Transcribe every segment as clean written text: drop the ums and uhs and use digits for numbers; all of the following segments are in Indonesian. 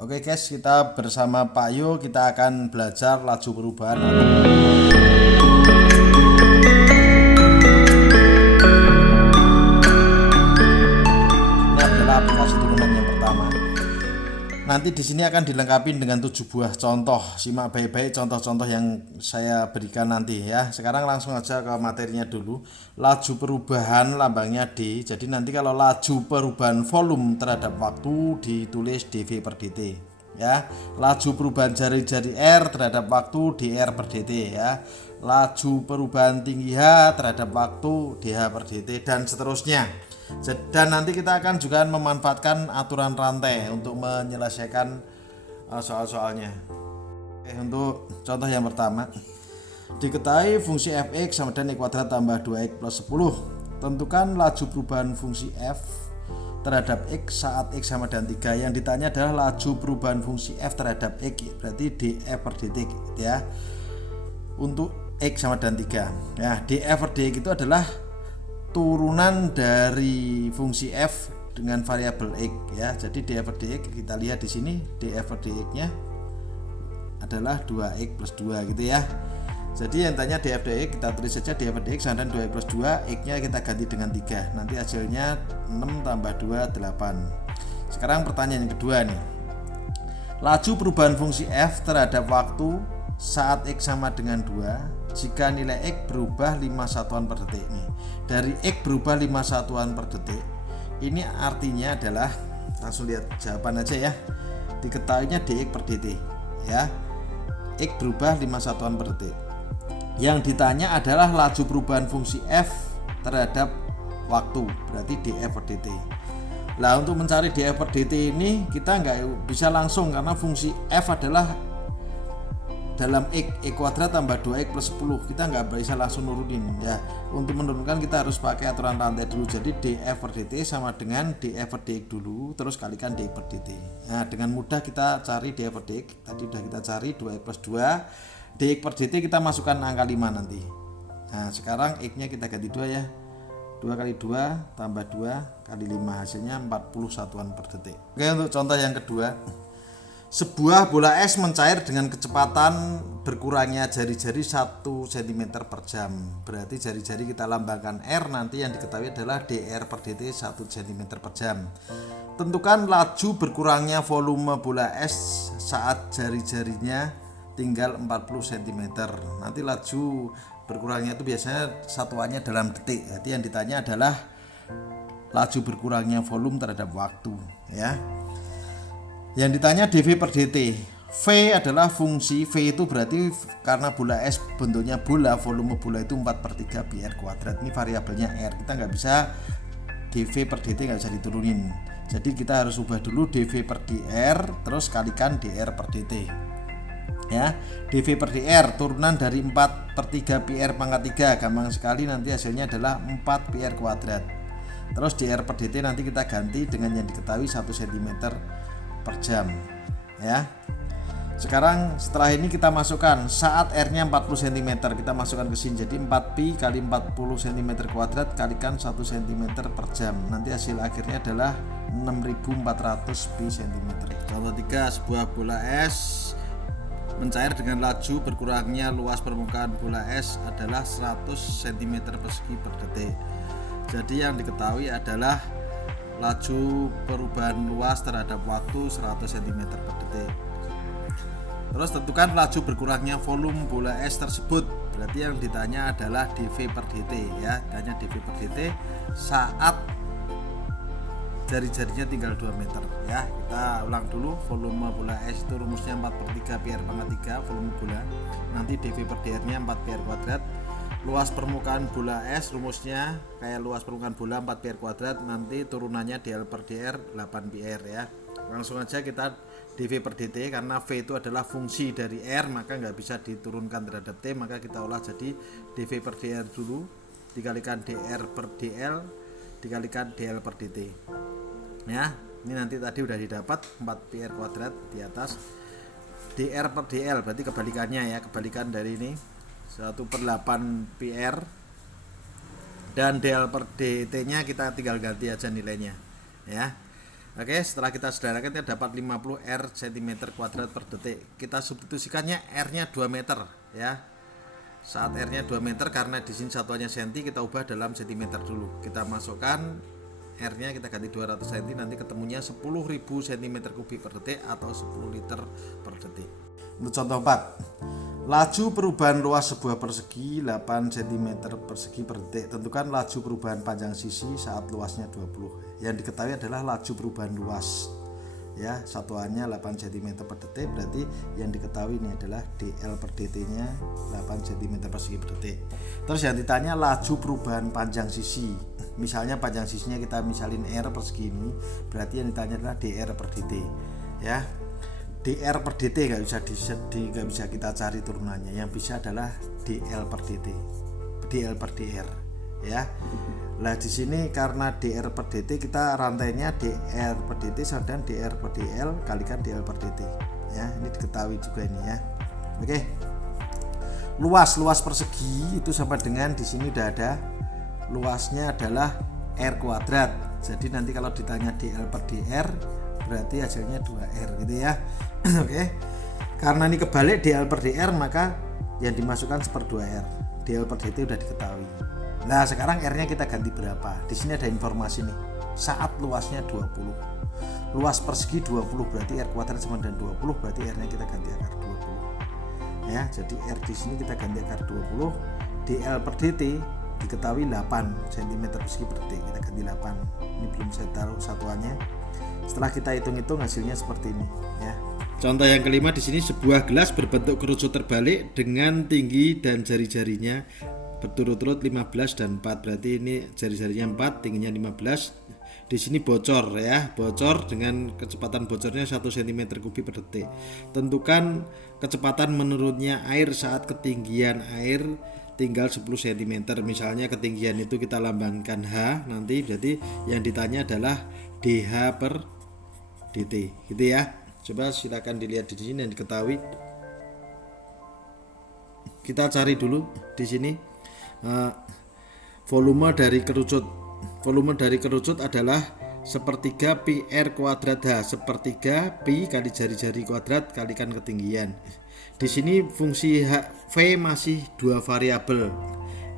Oke guys, kita bersama Pak Yo, kita akan belajar laju perubahan. Ini adalah aplikasi turunan yang pertama. Nanti di sini akan dilengkapi dengan 7 buah contoh. Simak baik-baik contoh-contoh yang saya berikan nanti ya. Sekarang langsung aja ke materinya dulu. Laju perubahan lambangnya D. Jadi nanti kalau laju perubahan volume terhadap waktu ditulis dV per dt ya. Laju perubahan jari-jari R terhadap waktu dR per dt ya. Laju perubahan tinggi H terhadap waktu dH per dt dan seterusnya. Dan nanti kita akan juga memanfaatkan aturan rantai untuk menyelesaikan soal-soalnya. Oke, untuk contoh yang pertama, diketahui fungsi fx sama dengan x kuadrat tambah 2x plus 10. Tentukan laju perubahan fungsi f terhadap x saat x sama dengan 3. Yang ditanya adalah laju perubahan fungsi f terhadap x, berarti df per dt ya, untuk x sama dengan 3 ya. df per dx itu adalah turunan dari fungsi f dengan variabel x ya. Jadi df per dx kita lihat di sini, df per dx nya adalah 2x plus 2 gitu ya. Jadi yang tanya df dx, kita tulis saja df per dx sama dengan 2x plus 2, x nya kita ganti dengan 3, nanti hasilnya 6 tambah 2 8. Sekarang pertanyaan yang kedua nih, laju perubahan fungsi f terhadap waktu saat x sama dengan 2 jika nilai x berubah 5 satuan per detik nih. Dari x berubah 5 satuan per detik, ini artinya adalah, langsung lihat jawaban aja ya, diketahuinya dx per dt ya, x berubah 5 satuan per detik. Yang ditanya adalah laju perubahan fungsi f terhadap waktu, berarti df per dt. Nah, untuk mencari df per dt ini kita nggak bisa langsung, karena fungsi f adalah dalam x kuadrat tambah 2x plus 10, kita nggak bisa langsung nurunin ya. Untuk menurunkan kita harus pakai aturan rantai dulu. Jadi df per dt sama dengan df per dx dulu, terus kalikan dx per dt. Nah, dengan mudah kita cari df per dx. Tadi udah kita cari 2x plus 2, dx per dt kita masukkan angka 5 nanti. Nah, sekarang x nya kita ganti 2 ya, 2 kali 2 tambah 2 kali 5, hasilnya 40 satuan per detik. Oke, untuk contoh yang kedua, sebuah bola es mencair dengan kecepatan berkurangnya jari-jari 1 cm per jam. Berarti jari-jari kita lambangkan R, nanti yang diketahui adalah dr per dt 1 cm per jam. Tentukan laju berkurangnya volume bola es saat jari-jarinya tinggal 40 cm. Nanti laju berkurangnya itu biasanya satuannya dalam detik. Jadi yang ditanya adalah laju berkurangnya volume terhadap waktu ya. Yang ditanya dV per dt. V adalah fungsi, V itu berarti karena bola es bentuknya bola, volume bola itu 4/3 pi r kuadrat. Ini variabelnya R, kita nggak bisa dV per dt, nggak bisa diturunin. Jadi kita harus ubah dulu dV per dr, terus kalikan dr per dt ya. dV per dr turunan dari 4/3 pi r pangkat 3, gampang sekali, nanti hasilnya adalah 4 pi r kuadrat. Terus dr per dt nanti kita ganti dengan yang diketahui 1 cm per jam ya. Sekarang setelah ini kita masukkan saat R nya 40 cm, kita masukkan ke sini, jadi 4 pi kali 40 cm kuadrat kalikan 1 cm per jam, nanti hasil akhirnya adalah 6400 pi cm. Contoh 3, sebuah bola es mencair dengan laju berkurangnya luas permukaan bola es adalah 100 cm persegi per detik. Jadi yang diketahui adalah laju perubahan luas terhadap waktu 100 cm per detik. Terus tentukan laju berkurangnya volume bola es tersebut. Berarti yang ditanya adalah dV per dt ya. Tanya dV per dt saat jari-jarinya tinggal 2 meter ya. Kita ulang dulu, volume bola es itu rumusnya 4/3 pi r pangkat 3 volume bola. Nanti dV per dr nya 4 pi r kuadrat. Luas permukaan bola es rumusnya kayak luas permukaan bola 4 pi r kuadrat, nanti turunannya dl per dr 8 pi r ya. Langsung aja kita dV per dt, karena V itu adalah fungsi dari R maka nggak bisa diturunkan terhadap T, maka kita olah jadi dV per dr dulu dikalikan dr per dl dikalikan dl per dt ya. Ini nanti tadi udah didapat 4 pi r kuadrat di atas, dr per dl berarti kebalikannya ya, kebalikan dari ini 1/8 pi r, dan dl per dt nya kita tinggal ganti aja nilainya ya. Oke, setelah kita sederhanakan kita dapat 50 R cm kuadrat per detik. Kita substitusikannya R-nya 2 meter ya. Saat R-nya 2 meter karena di sini satuannya senti, kita ubah dalam cm dulu. Kita masukkan R-nya, kita ganti 200 cm, nanti ketemunya 10.000 cm3 per detik atau 10 liter per detik. Untuk contoh 4, laju perubahan luas sebuah persegi 8 cm persegi per detik. Tentukan laju perubahan panjang sisi saat luasnya 20. Yang diketahui adalah laju perubahan luas ya, satuannya 8 cm per detik, berarti yang diketahui ini adalah dl per dt nya 8 cm persegi per detik. Terus yang ditanya laju perubahan panjang sisi, misalnya panjang sisinya kita misalin r persegi ini, berarti yang ditanya adalah dr per dt ya. dr per dt nggak bisa kita cari turunannya, yang bisa adalah dl per dt, dl per dr ya. Nah di sini karena dr per dt, kita rantainya dr per dt sama dengan dr per dl kalikan dl per dt ya. Ini diketahui juga ini ya. Oke, luas persegi itu sama dengan, di sini udah ada luasnya adalah r kuadrat. Jadi nanti kalau ditanya dl per dr berarti hasilnya 2r gitu ya. Oke, karena ini kebalik dl per dr, maka yang dimasukkan 1/2r. dl per dt udah diketahui. Nah sekarang R-nya kita ganti berapa? Di sini ada informasi nih. Saat luasnya 20, luas persegi 20, berarti R kuadrat sama dengan 20, berarti R-nya kita ganti akar 20. Ya, jadi R di sini kita ganti akar 20. dl per dt diketahui 8 cm persegi per detik, kita ganti 8. Ini belum saya taruh satuannya. Setelah kita hitung-hitung hasilnya seperti ini ya. Contoh yang kelima, di sini sebuah gelas berbentuk kerucut terbalik dengan tinggi dan jari-jarinya berturut-turut 15 dan 4, berarti ini jari-jarinya 4, tingginya 15. Di sini bocor ya, bocor dengan kecepatan bocornya 1 cm3 per detik. Tentukan kecepatan menurunnya air saat ketinggian air tinggal 10 cm. Misalnya ketinggian itu kita lambangkan H nanti, berarti yang ditanya adalah dH per dt gitu ya. Coba silakan dilihat di sini yang diketahui. Kita cari dulu di sini volume dari kerucut adalah sepertiga pi r kuadrat H, sepertiga pi kali jari-jari kuadrat kalikan ketinggian. Di sini fungsi V masih 2 variabel,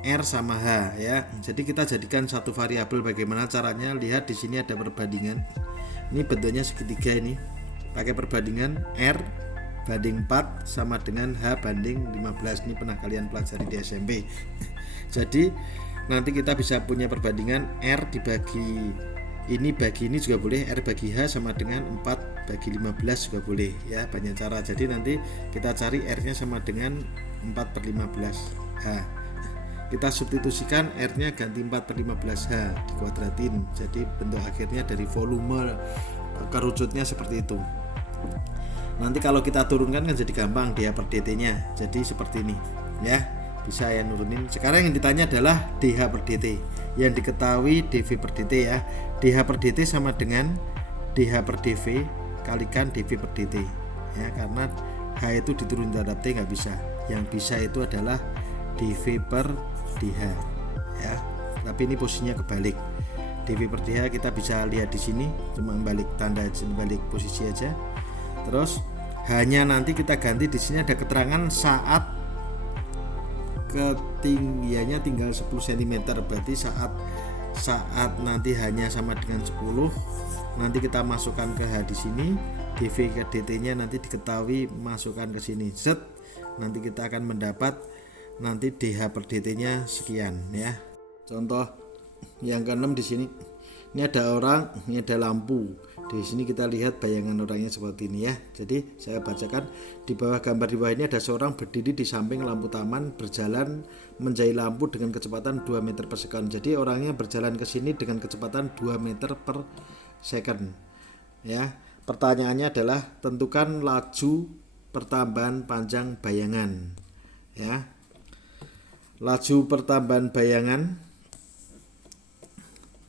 R sama H ya. Jadi kita jadikan satu variabel. Bagaimana caranya? Lihat di sini ada perbandingan. Ini bentuknya segitiga ini. Pakai perbandingan R banding 4 sama dengan H banding 15. Ini pernah kalian pelajari di SMP. Jadi nanti kita bisa punya perbandingan R dibagi ini bagi ini juga boleh, R bagi H sama dengan 4 bagi 15 juga boleh ya, banyak cara. Jadi nanti kita cari R nya sama dengan 4/15 H. Kita substitusikan R nya ganti 4/15 H, dikuadratin. Jadi bentuk akhirnya dari volume kerucutnya seperti itu. Nanti kalau kita turunkan kan jadi gampang, dH per dt nya jadi seperti ini ya, bisa ya nurunin. Sekarang yang ditanya adalah dH per dt, yang diketahui dV per dt ya. dH per dt sama dengan dH per dV kalikan dV per dt ya, karena H itu diturunin terhadap T nggak bisa. Yang bisa itu adalah dV per dH ya, tapi ini posisinya kebalik. dV per dH kita bisa lihat di sini, cuma balik tanda, balik posisi aja. Terus hanya nanti kita ganti di sini ada keterangan saat ketinggiannya tinggal 10 cm, berarti saat nanti hanya sama dengan 10, nanti kita masukkan ke H di sini, dV ke dt nya nanti diketahui, masukkan ke sini set, nanti kita akan mendapat nanti dH per dt nya sekian ya. Contoh yang ke-6 di sini, ini ada orang, ini ada lampu. Di sini kita lihat bayangan orangnya seperti ini ya. Jadi saya bacakan di bawah gambar di bawah ini ada seorang berdiri di samping lampu taman berjalan menjahit lampu dengan kecepatan 2 meter per second. Jadi orangnya berjalan ke sini dengan kecepatan 2 meter per second. Ya. Pertanyaannya adalah tentukan laju pertambahan panjang bayangan. Ya. Laju pertambahan bayangan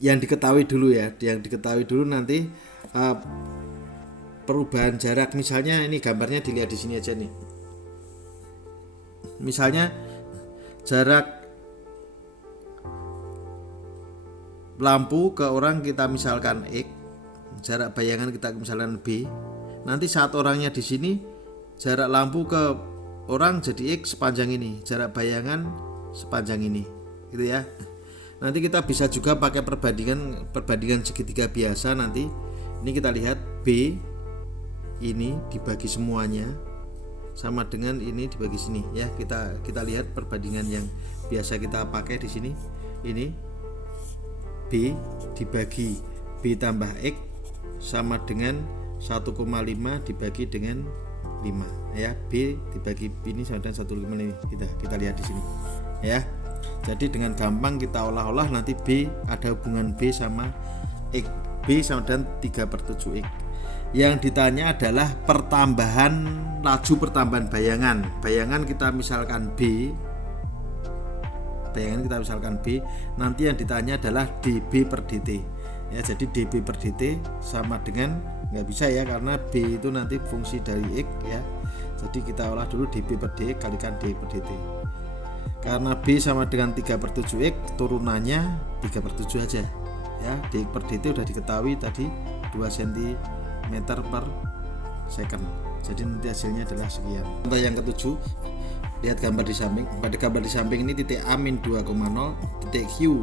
yang diketahui dulu ya, yang diketahui dulu nanti perubahan jarak. Misalnya ini gambarnya dilihat di sini aja nih. Misalnya jarak lampu ke orang kita misalkan X jarak bayangan kita misalkan B. Nanti saat orangnya di sini, jarak lampu ke orang jadi X sepanjang ini, jarak bayangan sepanjang ini, gitu ya. Nanti kita bisa juga pakai perbandingan segitiga biasa. Nanti ini kita lihat B ini dibagi semuanya sama dengan ini dibagi sini ya. Kita lihat perbandingan yang biasa kita pakai di sini. Ini B dibagi B tambah X sama dengan 1,5 dibagi dengan 5 ya. B dibagi ini sama dengan 1,5 ini. Kita lihat di sini ya. Jadi dengan gampang kita olah-olah, nanti B ada hubungan B sama X. B sama dengan 3/7 X. Yang ditanya adalah laju pertambahan bayangan. Bayangan kita misalkan B. Nanti yang ditanya adalah dB per dt. Ya, jadi dB per dt sama dengan, nggak bisa ya karena B itu nanti fungsi dari X ya. Jadi kita olah dulu dB per d kalikan d per dt. Karena B sama dengan 3/7 X, turunannya 3/7 aja ya. D per dt udah diketahui tadi 2 cm per second. Jadi nanti hasilnya adalah sekian. Contoh yang ketujuh, lihat gambar di samping. Pada gambar di samping ini titik A min 2,0, titik Q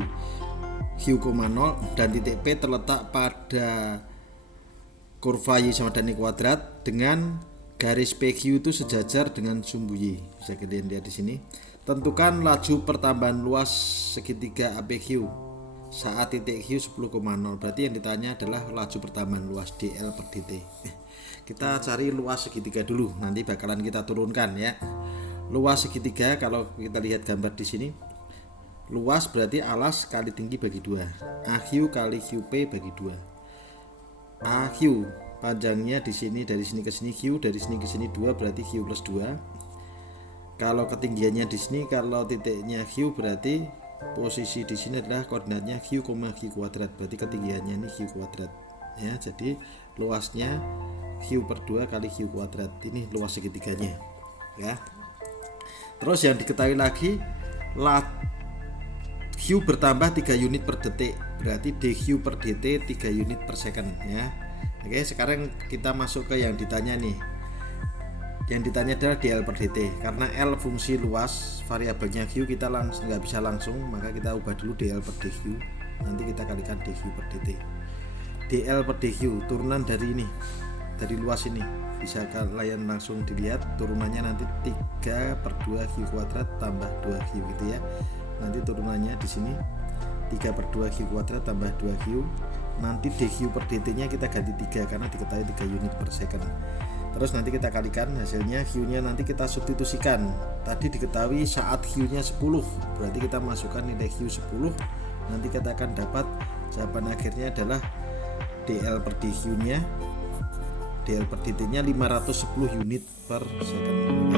0, dan titik P terletak pada kurva Y sama dengan Y kuadrat dengan garis PQ itu sejajar dengan sumbu Y. Bisa kalian lihat di sini. Tentukan laju pertambahan luas segitiga APQ saat titik Q 10,0. Berarti yang ditanya adalah laju pertambahan luas dL per dt. Kita cari luas segitiga dulu, nanti bakalan kita turunkan ya. Luas segitiga kalau kita lihat gambar di sini, luas berarti alas kali tinggi bagi 2, AQ kali QP bagi 2. AQ panjangnya di sini dari sini ke sini Q, dari sini ke sini 2, berarti Q plus 2. Kalau ketinggiannya di sini, kalau titiknya Q berarti posisi di sini adalah koordinatnya Q, Q kuadrat, berarti ketinggiannya ini Q kuadrat ya. Jadi luasnya Q per 2 kali Q kuadrat, ini luas segitiganya ya. Terus yang diketahui lagi, Q bertambah 3 unit per detik, berarti dQ per dt 3 unit per second ya. Oke, sekarang kita masuk ke yang ditanya nih. Yang ditanya adalah dL per dt. Karena L fungsi luas, variabelnya Q kita langsung nggak bisa langsung, maka kita ubah dulu dL per dQ. Nanti kita kalikan dQ per dt. dL per dQ turunan dari ini, dari luas ini, bisa kalian langsung dilihat turunannya nanti 3/2 Q kuadrat tambah 2Q gitu ya. Nanti turunannya di sini 3/2 Q kuadrat tambah 2Q. Nanti dQ per dt nya kita ganti 3 karena diketahui 3 unit per second. Terus nanti kita kalikan hasilnya, Q nya nanti kita substitusikan. Tadi diketahui saat Q nya 10, berarti kita masukkan nilai Q 10. Nanti kita akan dapat jawaban akhirnya adalah dL per dQ nya, dL per dt nya 510 unit per second.